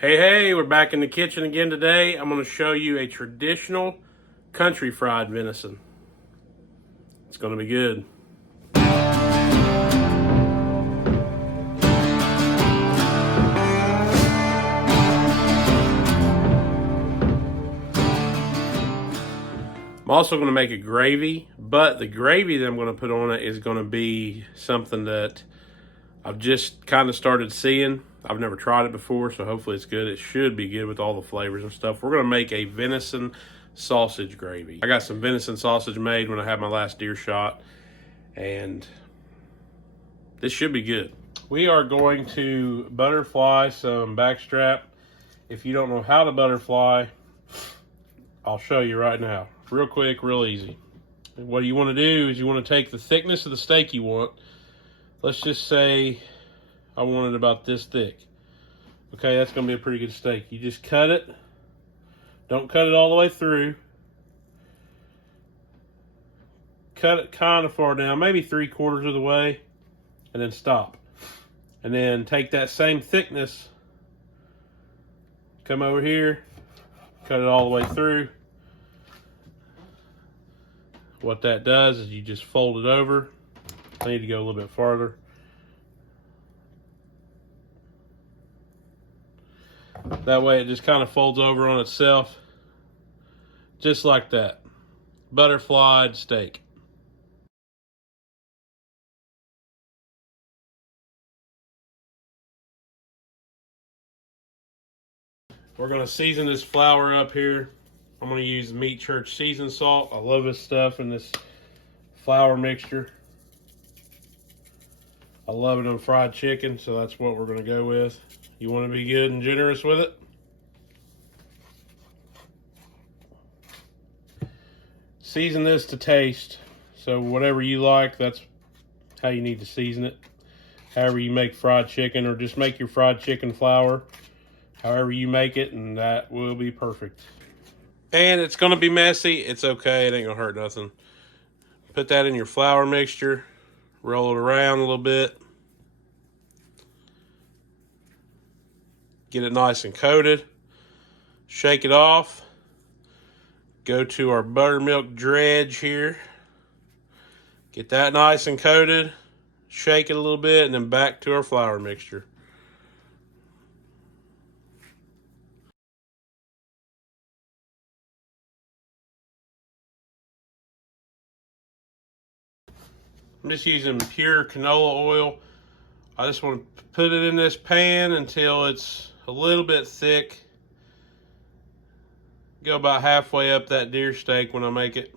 Hey, we're back in the kitchen again today. I'm going to show you a traditional country fried venison. It's going to be good. I'm also going to make a gravy, but the gravy that I'm going to put on it is going to be something that I've just kind of started seeing. I've never tried it before, so hopefully it's good. It should be good with all the flavors and stuff. We're going to make a venison sausage gravy. I got some venison sausage made when I had my last deer shot, and this should be good. We are going to butterfly some backstrap. If you don't know how to butterfly, I'll show you right now. Real quick, real easy. What you want to do is you want to take the thickness of the steak you want. Let's just say I want it about this thick. Okay, that's going to be a pretty good steak. You just cut it. Don't cut it all the way through. Cut it kind of far down, maybe 3/4 of the way, and then stop. And then take that same thickness, come over here, cut it all the way through. What that does is you just fold it over. I need to go a little bit farther. That way it just kind of folds over on itself, just like that. Butterflied steak. We're going to season this flour up here. I'm going to use Meat Church seasoned salt. I love this stuff in this flour mixture. I love it on fried chicken, so that's what we're going to go with. You want to be good and generous with it? Season this to taste. So whatever you like, that's how you need to season it. However you make fried chicken, or just make your fried chicken flour. However you make it, and that will be perfect. And it's going to be messy. It's okay. It ain't going to hurt nothing. Put that in your flour mixture. Roll it around a little bit. Get it nice and coated. Shake it off. Go to our buttermilk dredge here. Get that nice and coated. Shake it a little bit, and then back to our flour mixture. I'm just using pure canola oil. I just want to put it in this pan until it's a little bit thick. Go about halfway up that deer steak when I make it.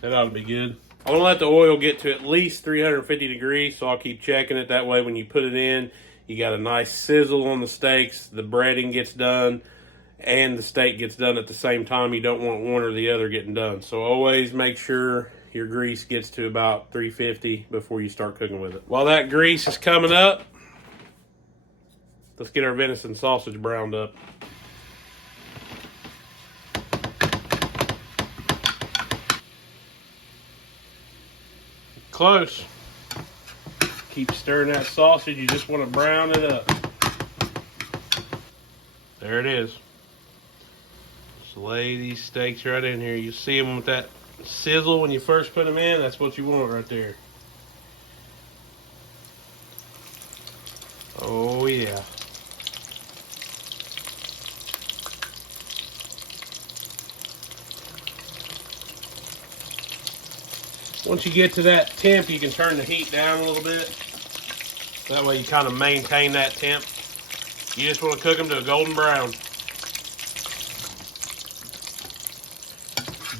That ought to be good. I want to let the oil get to at least 350 degrees, so I'll keep checking it. That way when you put it in, you got a nice sizzle on the steaks, the breading gets done, and the steak gets done at the same time. You don't want one or the other getting done. So always make sure your grease gets to about 350 before you start cooking with it. While that grease is coming up, let's get our venison sausage browned up. Close. Keep stirring that sausage. You just want to brown it up. There it is. Just lay these steaks right in here. You see them with that sizzle when you first put them in. That's what you want right there. Oh yeah. Once you get to that temp, you can turn the heat down a little bit. That way you kind of maintain that temp. You just want to cook them to a golden brown.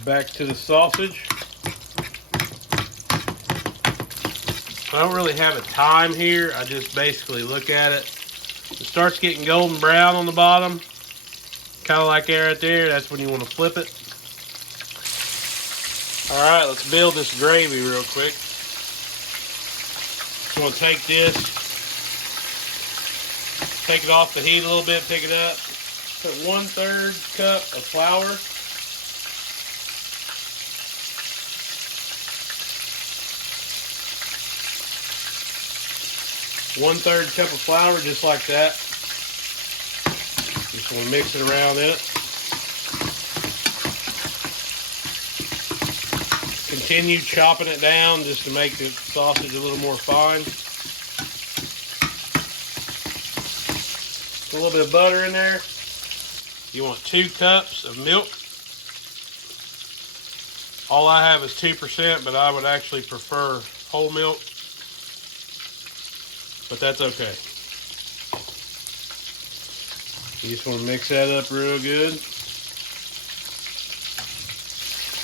Back to the sausage. I don't really have a time here. I just basically look at it. It starts getting golden brown on the bottom, kind of like that right there. That's when you want to flip it. All right, let's build this gravy real quick. Just want to take this, take it off the heat a little bit, pick it up. Put 1/3 cup of flour. 1/3 cup of flour, just like that. Just want to mix it around in it. Continue chopping it down just to make the sausage a little more fine. A little bit of butter in there. You want 2 cups of milk. All I have is 2%, but I would actually prefer whole milk. But that's okay. You just want to mix that up real good.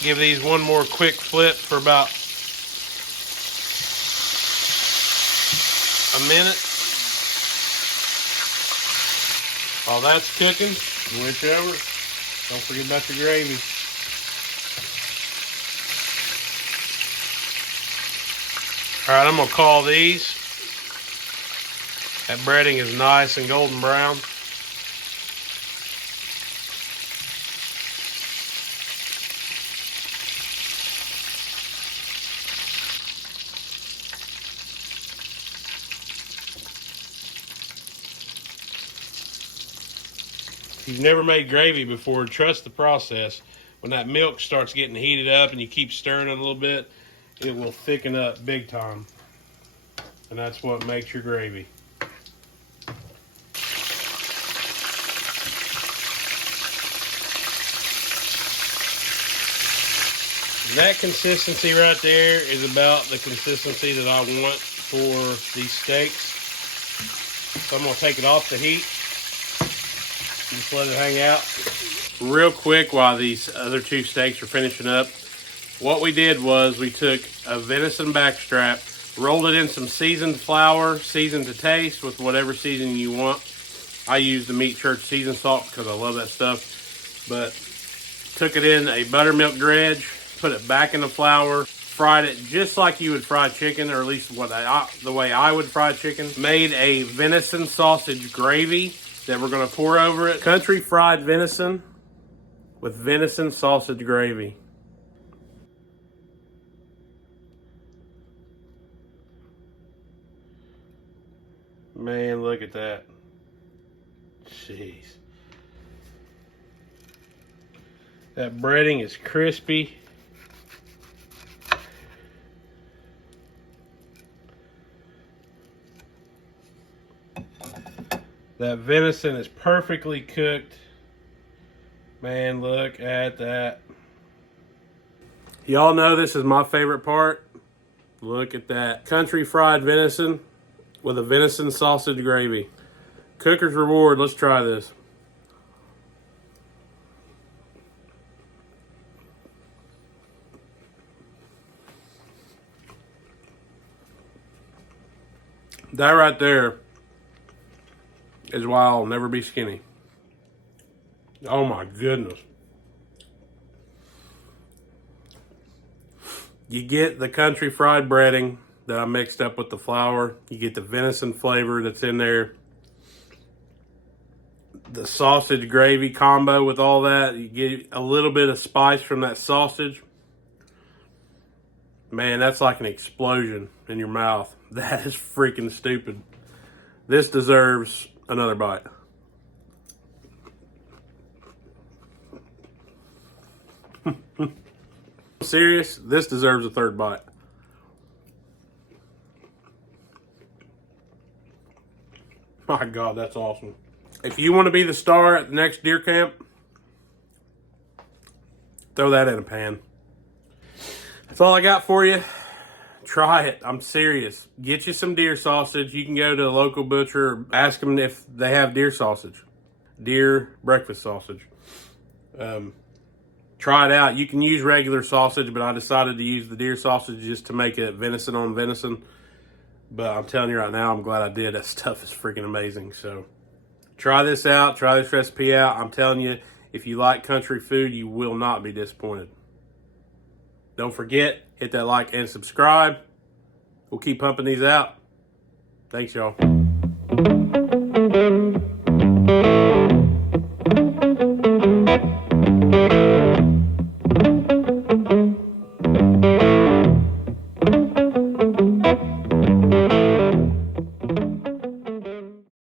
Give these one more quick flip for about a minute. While that's cooking, switch over. Don't forget about the gravy. All right, I'm gonna call these. That breading is nice and golden brown. If you've never made gravy before, trust the process. When that milk starts getting heated up and you keep stirring it a little bit, it will thicken up big time. And that's what makes your gravy. That consistency right there is about the consistency that I want for these steaks. So I'm going to take it off the heat. Just let it hang out. Real quick while these other 2 steaks are finishing up. What we did was we took a venison backstrap, rolled it in some seasoned flour, seasoned to taste with whatever seasoning you want. I use the Meat Church seasoned salt because I love that stuff. But took it in a buttermilk dredge, put it back in the flour, fried it just like you would fry chicken, or at least the way I would fry chicken. Made a venison sausage gravy that we're going to pour over it. Country fried venison with venison sausage gravy. Man, look at that. Jeez. That breading is crispy. That venison is perfectly cooked. Man, look at that. Y'all know this is my favorite part. Look at that. Country fried venison with a venison sausage gravy. Cooker's reward. Let's try this. That right there is why I'll never be skinny. Oh my goodness. You get the country fried breading that I mixed up with the flour. You get the venison flavor that's in there. The sausage gravy combo with all that. You get a little bit of spice from that sausage. Man, that's like an explosion in your mouth. That is freaking stupid. This deserves another bite. Serious? This deserves a 3rd bite. My God, that's awesome. If you want to be the star at the next deer camp, throw that in a pan. That's all I got for you. Try it. I'm serious. Get you some deer sausage. You can go to a local butcher, ask them if they have deer sausage. Deer breakfast sausage. Try it out. You can use regular sausage, but I decided to use the deer sausage just to make it venison on venison. But I'm telling you right now, I'm glad I did. That stuff is freaking amazing. So try this out. Try this recipe out. I'm telling you, if you like country food, you will not be disappointed. Don't forget, hit that like and subscribe. We'll keep pumping these out. Thanks, y'all.